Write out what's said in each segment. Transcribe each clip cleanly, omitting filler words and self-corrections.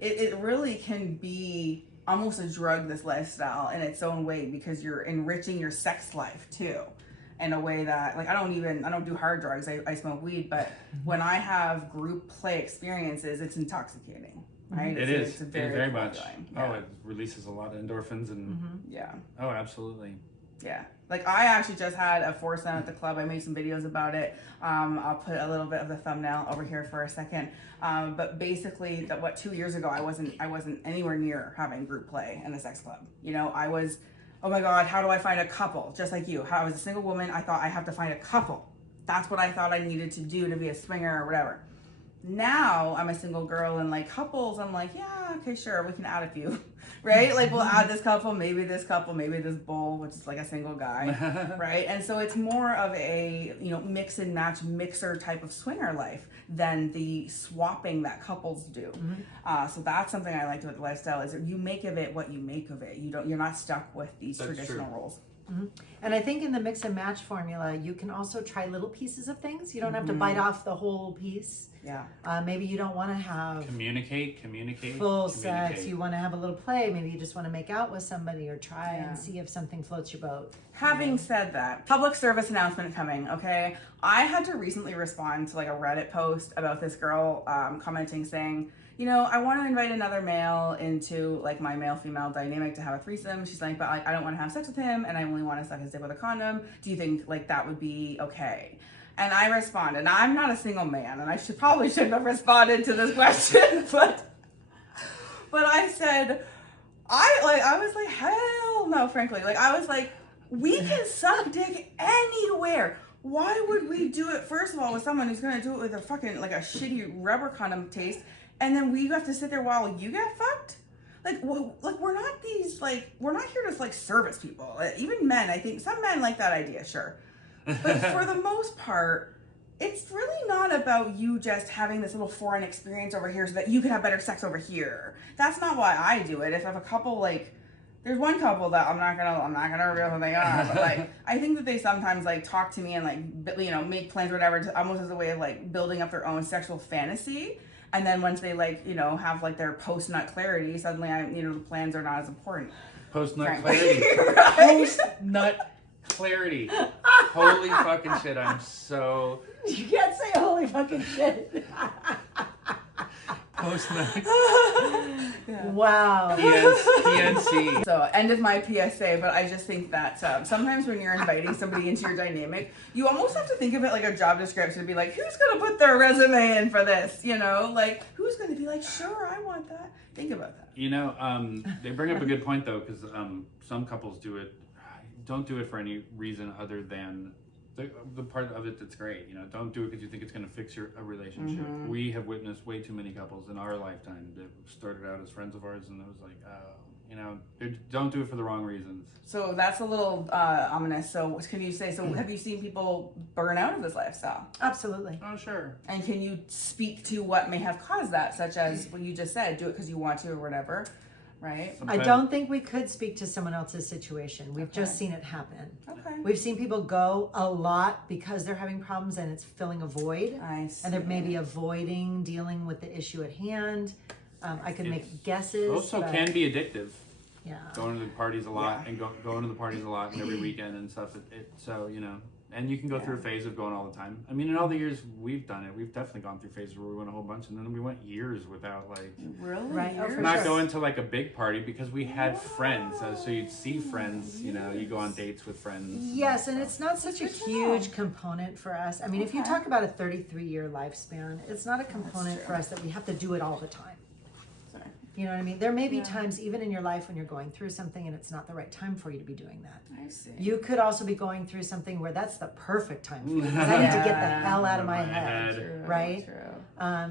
it really can be almost a drug, this lifestyle, in its own way, because you're enriching your sex life too, in a way that, like, I don't do hard drugs. I smoke weed, but when I have group play experiences, it's intoxicating, right? It's very much. Yeah. Oh, it releases a lot of endorphins and yeah. Oh, absolutely. Yeah. Like, I actually just had a foursome at the club. I made some videos about it. I'll put a little bit of the thumbnail over here for a second. But basically, 2 years ago, I wasn't anywhere near having group play in the sex club. You know, I was, oh my God, how do I find a couple? Just like you. I was a single woman. I thought I have to find a couple. That's what I thought I needed to do to be a swinger or whatever. Now I'm a single girl, and like couples, I'm like, yeah, okay, sure, we can add a few, right? Like, we'll add this couple, maybe this bull, which is like a single guy, right? And so it's more of a, you know, mix and match mixer type of swinger life than the swapping that couples do. So that's something I liked about the lifestyle, is that you make of it what you make of it. You're not stuck with these traditional roles. And I think in the mix and match formula, you can also try little pieces of things. You don't have to bite off the whole piece. Yeah. Maybe you don't want to have communicate full sex. You want to have a little play. Maybe you just want to make out with somebody or try and see if something floats your boat. Having said that, public service announcement coming, okay? I had to recently respond to like a Reddit post about this girl commenting saying, you know, I want to invite another male into like my male-female dynamic to have a threesome. She's like, but like, I don't want to have sex with him, and I only want to suck his dick with a condom. Do you think like that would be okay? And I responded, now, I'm not a single man, and I probably shouldn't have responded to this question, but I said, I was like, hell no, frankly. Like, I was like, we can suck dick anywhere. Why would we do it, first of all, with someone who's gonna do it with a fucking, like, a shitty rubber condom taste, and then we have to sit there while you get fucked? Like, we're not these, like, we're not here to, like, service people. Even men, I think, some men like that idea, sure. But for the most part, it's really not about you just having this little foreign experience over here so that you can have better sex over here. That's not why I do it. If I have a couple, like, there's one couple that I'm not gonna reveal who they are, but like, I think that they sometimes like talk to me and like, you know, make plans or whatever, to, almost as a way of like building up their own sexual fantasy. And then once they like, you know, have like their post-nut clarity, suddenly the plans are not as important. Post-nut clarity. Right? Post-nut clarity. Holy fucking shit, I'm so... You can't say holy fucking shit. Post-nut. Wow. PNC. So, end of my PSA, but I just think that sometimes when you're inviting somebody into your dynamic, you almost have to think of it like a job description, to be like, who's going to put their resume in for this? You know, like, who's going to be like, sure, I want that. Think about that. You know, they bring up a good point, though, because some couples don't do it for any reason other than the part of it that's great. You know, don't do it because you think it's going to fix a relationship. We have witnessed way too many couples in our lifetime that started out as friends of ours, and it was like, you know, don't do it for the wrong reasons. So that's a little ominous. So can you say, so have you seen people burn out of this lifestyle? Absolutely. Oh, sure. And can you speak to what may have caused that, such as what you just said, do it because you want to or whatever, right? I don't think we could speak to someone else's situation. We've just seen it happen. Okay. We've seen people go a lot because they're having problems and it's filling a void. I see. And they're maybe avoiding dealing with the issue at hand. I could make guesses. Also can be addictive. Yeah. Going to the parties a lot and going to the parties a lot and every weekend and stuff. So, you know, and you can go through a phase of going all the time. I mean, in all the years we've done it, we've definitely gone through phases where we went a whole bunch, and then we went years without like Really? not going to like a big party because we had friends. So you'd see friends, you know, you go on dates with friends. Yes, and it's not such a huge component for us. I mean, if you talk about a 33-year lifespan, it's not a component for us that we have to do it all the time. You know what I mean? There may be times even in your life when you're going through something and it's not the right time for you to be doing that. I see. You could also be going through something where that's the perfect time for you because I need to get the hell out of my head. True, right? True.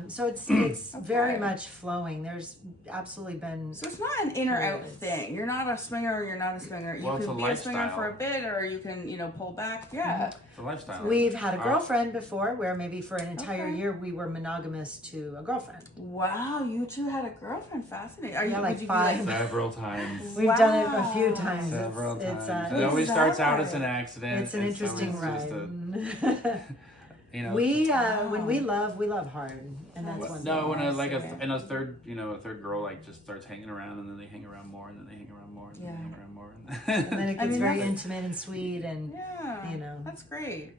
So it's very much flowing. There's absolutely been... So it's not an in or out thing. You're not a swinger or you're not a swinger. You can be a swinger for a bit, or you can, you know, pull back. Yeah. It's a lifestyle. We've had a girlfriend before where maybe for an entire year we were monogamous to a girlfriend. Wow, you two had a girlfriend. Fascinating. Are you like 5. Several times. We've done it a few times. Several times. It always starts out as an accident. It's an interesting ride. You know, We when we love hard, and that's one no, thing. when a third girl like just starts hanging around, and then they hang around more, and then they hang around more, and then they hang around more, and then it gets very intimate and sweet, and you know, that's great.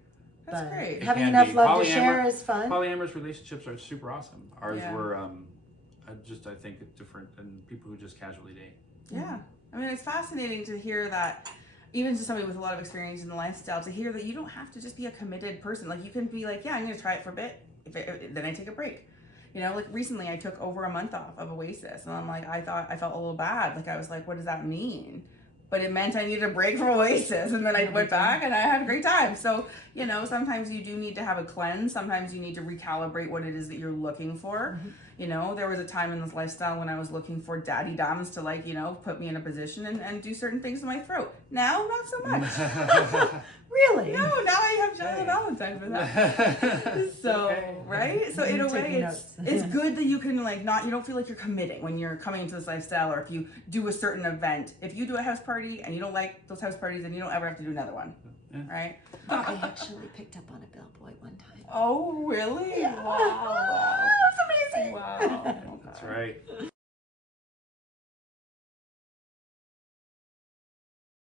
That's great. Having enough love to share is fun. Polyamorous relationships are super awesome. Ours were I think different than people who just casually date. Yeah, I mean, it's fascinating to hear that. Even to somebody with a lot of experience in the lifestyle, to hear that you don't have to just be a committed person. Like, you can be like, yeah, I'm going to try it for a bit. Then I take a break. You know, like recently I took over a month off of Oasis, and I'm like, I felt a little bad. Like, I was like, what does that mean? But it meant I needed a break from Oasis, and then I went back and I had a great time. So, you know, sometimes you do need to have a cleanse. Sometimes you need to recalibrate what it is that you're looking for. Mm-hmm. You know, there was a time in this lifestyle when I was looking for daddy dams to, like, you know, put me in a position and do certain things in my throat. Now, not so much. Really? No, now I have Jonathan Valentine for that. So, right? So in a way, it's good that you can, like, you don't feel like you're committing when you're coming into this lifestyle, or if you do a certain event. If you do a house party and you don't like those house parties, then you don't ever have to do another one. Yeah. Right? I actually picked up on a bellboy one time. Oh, really? Yeah. Wow. That's amazing. Wow. That's right.